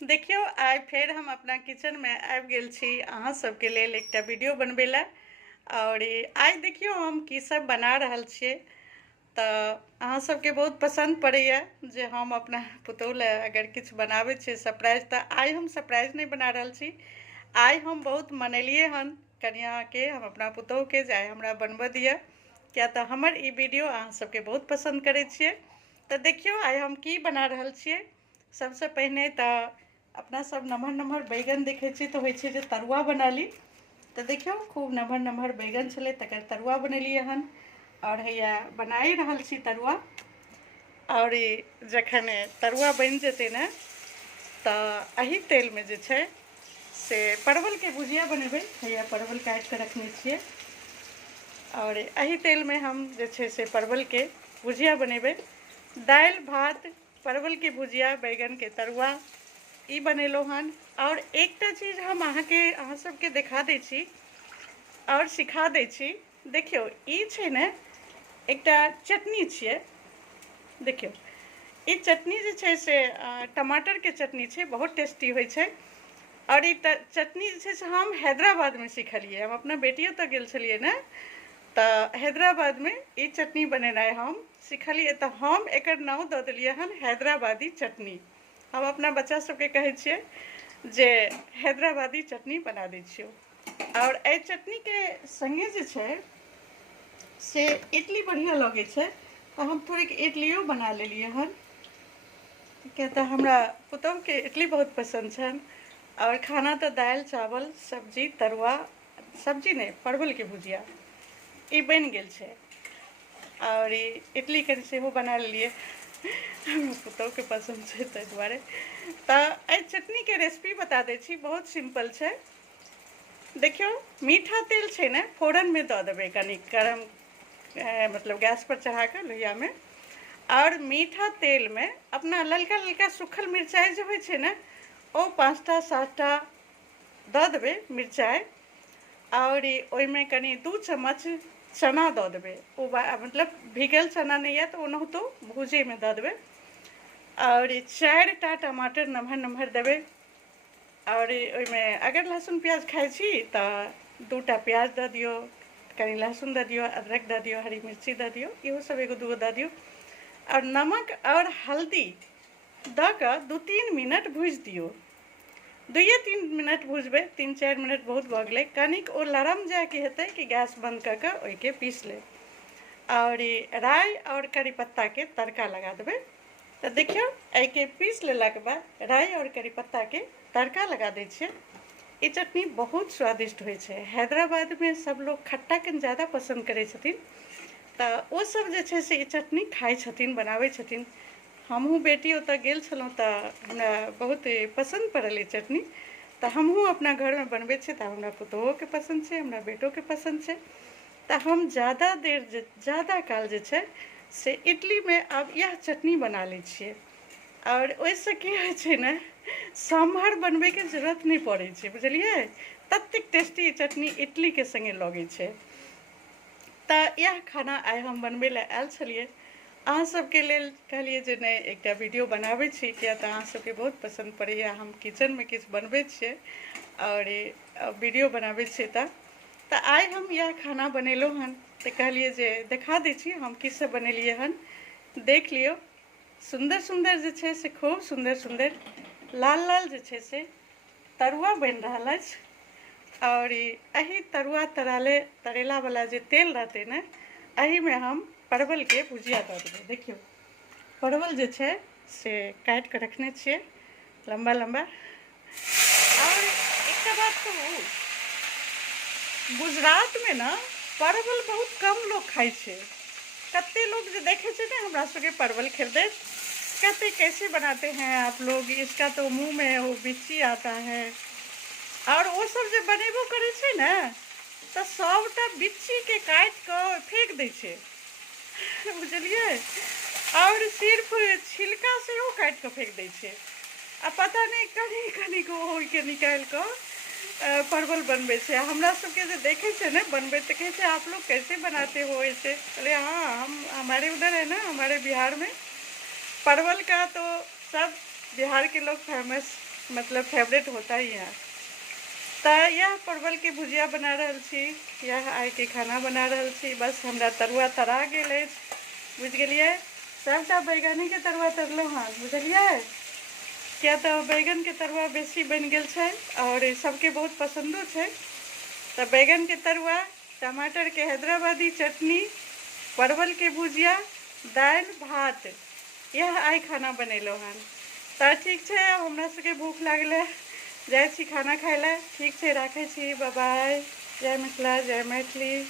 देखियो आइ फेर हम अपना किचन में आबि गेल छी अहाँ सबके लेल एकटा वीडियो बनबै लए। और आइ देखियो हम की सब बना रहल छियै। तऽ अहाँ सबके बहुत पसंद पड़ैया जे हम अपना पुतहु लए अगर किछु बनाबै छियै सरप्राइज। तऽ आइ हम सरप्राइज नहीं बना रहल छी। आइ हम बहुत मनेलियै हन कनियाके, हम अपना पुतहुके जे आइ हमरा बनबऽ दिअ, किया तऽ हमर ई वीडियो अहाँ सबके बहुत पसंद करै छियै। तऽ देखियो आइ हम की बना रहल छियै। सबसे पहिने तऽ अपना सब नमहर नमहर बैगन देखै छी तऽ होइ छै जे तरुआ बना ली। तऽ देखियो खूब नमहर नमहर बैगन छलै तकर तरुआ बनेलियै हन। और हैया बनाए रहल छी तरुआ। और जखन तरुआ बनि जेतै ने तऽ एही तेलमे जे छै से परवलके भुजिया बनेबै। हैया परवल काटि कऽ रखने छियै और एही तेलमे हम जे छै से परवलके भुजिया बनेबै। दालि भात परवलके भुजिया बैगनके तरुआ ई बनेलहुँ हन। और एकटा चीज हम अहाँ सबके देखा दै छी और सिखा दै छी। देखियो ई छै ने एकटा चटनी छियै। देखियो ई चटनी जे छै से टमाटरके चटनी छै, बहुत टेस्टी होइ छै। और ई चटनी जे छै से हम हैदराबादमे सीखलियै। हम अपना बेटी ओतऽ गेल छलियै ने तऽ हैदराबादमे ई चटनी बनेनाइ हम सिखलियै। तऽ हम एकर नाम दऽ देलियै हन हैदराबादी चटनी। हम अपना बच्चा सबके कहै छियै जे हैदराबादी चटनी बना दै छियौ। और एहि चटनीके संगे जे छै से इडली बढ़िया लगै छै। तऽ हम थोड़ीक इडलियो बना लेलियै हन, किया तऽ हमरा पुतहुके इडली बहुत पसंद छनि। और खाना तऽ दालि चावल सब्जी तरुआ, सब्जी नहीं परवलके भुजिया ई बनि गेल छै। और इडली कनि सेहो बना लेलियै, हमरा पुतहुके पसंद छै ताहि दुआरे। तऽ एहि चटनीके रेसिपी बता दै छी, बहुत सिंपल छै। देखियो मीठा तेल छै ने फोरनमे दऽ देबै कनि गरम, मतलब गैस पर चढ़ा कऽ लोहिया में। और मीठा तेल में अपना ललका ललका सूखल मिरचाई जे होइ छै ने ओ 5टा 7टा दऽ देबै मिरचाई। और ओहिमे कनि 2 चम्मच चना दऽ देबै। मतलब भीगल चना नहीं यऽ तऽ ओनाहितो भूजैमे दऽ देबै। और 4टा टमाटर नमहर नमहर देबै। और ओहिमे अगर लहसुन प्याज खाइ छी तऽ 2टा प्याज दऽ दियौ, कनि लहसुन दऽ दियौ, अदरक दऽ दियौ, हरी मिर्ची दऽ दियौ, इहो सब एगो दूगो दऽ दियौ। और नमक और हल्दी दऽ कऽ 2-3 मिनट भूजि दियौ। 2-3 मिनट भूजबै, 3-4 मिनट बहुत भऽ गेलै। कनिक ओ लरम जाके हेतै कि गैस बंद कऽ कऽ ओहिके पीस लेब। और राई और करी पत्ताके तड़का लगा देबै। तऽ देखियो एहिके पीस लेलाके बाद राई और करी पत्ताके तड़का लगा दै छियै। ई चटनी बहुत स्वादिष्ट होइ छै। हैदराबादमे सब लोग खट्टा कनि ज़्यादा पसंद करै छथिन। तऽ ओ सब जे छै से ई चटनी खाइ छथिन, बनाबै छथिन। हमहूँ बेटी ओतऽ गेल छलहुँ तऽ हमरा बहुत पसंद पड़ल ई चटनी। तऽ हमहूँ अपना घरमे बनबै छियै तऽ हमरा पुतहुओके पसंद छै, हमरा बेटोके पसंद छै। तऽ हम ज़्यादा काल जे छै से इडलीमे आब इएह चटनी बना लै छियै। और ओहिसँ की होइ छै ने सम्भर बनबैके जरूरत नहीं पड़ै छै, बुझलियै। ततेक टेस्टी चटनी इडलीके संगे लगै छै। तऽ इएह खाना आइ हम बनबै लए आयल छलियै। अहाँ सबके लेल कहलिए जे नहीं एकटा वीडियो बनाबै छी, किया तऽ अहाँ सबके बहुत पसंद पड़ैया हम किचनमे किछु बनबै छियै और वीडियो बनाबै छियै। तऽ आइ हम इएह खाना बनेलहुँ हन। तऽ कहलिए जे देखा दै छी हम की सब बनेलियै हन, देख लियौ। सुंदर सुंदर जे छै से खूब सुंदर सुंदर लाल लाल जे छै से तरुआ बनि रहल अछि। और एही तरुआ तरेला वाला जे तेल रहतै ने एहीमे हम परवलके भुजिया दऽ देबै। देखियौ परवल जे छै से काटि कऽ रखने छियै लम्बा लम्बा। और एकटा बात कहू, गुजरात में ना परवल बहुत कम लोग खाइ छै। कते लोग जे देखे छै ना हमरा सबके परवल खरीदे, कहते कैसे बनाते हैं आप लोग, इसका तो मुंह में वो बिच्ची आता है। और वो सब जे बनेबो करे छै ने तऽ सबटा बिच्चीके काटि कऽ फेंक दै छै, बुझलियै। और सिर्फ छिलका सेहो काटि कऽ फेंक दै छै। आ पता नहीं कनी कनी को ओहिके निकालि कऽ परवल बनबै छै। हमरा सबके जे देखे छै ने बनबै तऽ कहै छै आप लोग कैसे बनाते हो ऐसे। अरे हाँ, हम हमारे उधर है ना, हमारे बिहार में परवल का तो सब बिहार के लोग फेमस मतलब फेवरेट होता ही है। तो यह परवल के भुजिया बना रहल छी, यह आइ के खाना बना रहल छी। बस हमरा तरुआ तरा गेल अछि, बुझ गेलिए। सबटा बैगने के तरुआ तरलहुँ हँ, बुझलिए। क्या तो बैगन के तरुआ बेसी बन गेल छै और सबके बहुत पसंदो छै। तो बैगन के तरुआ, टमाटर के हैदराबादी चटनी, परवल के भुजिया, दाल भात, यह आइ खाना बनेलहुँ हन। तो ठीक छै, हमरा सबके भूख लागलै, जाइ छी खाना खाय लए। ठीक छै, राखै छी, बाय बाय। जय मिथिला, जय मैथिली।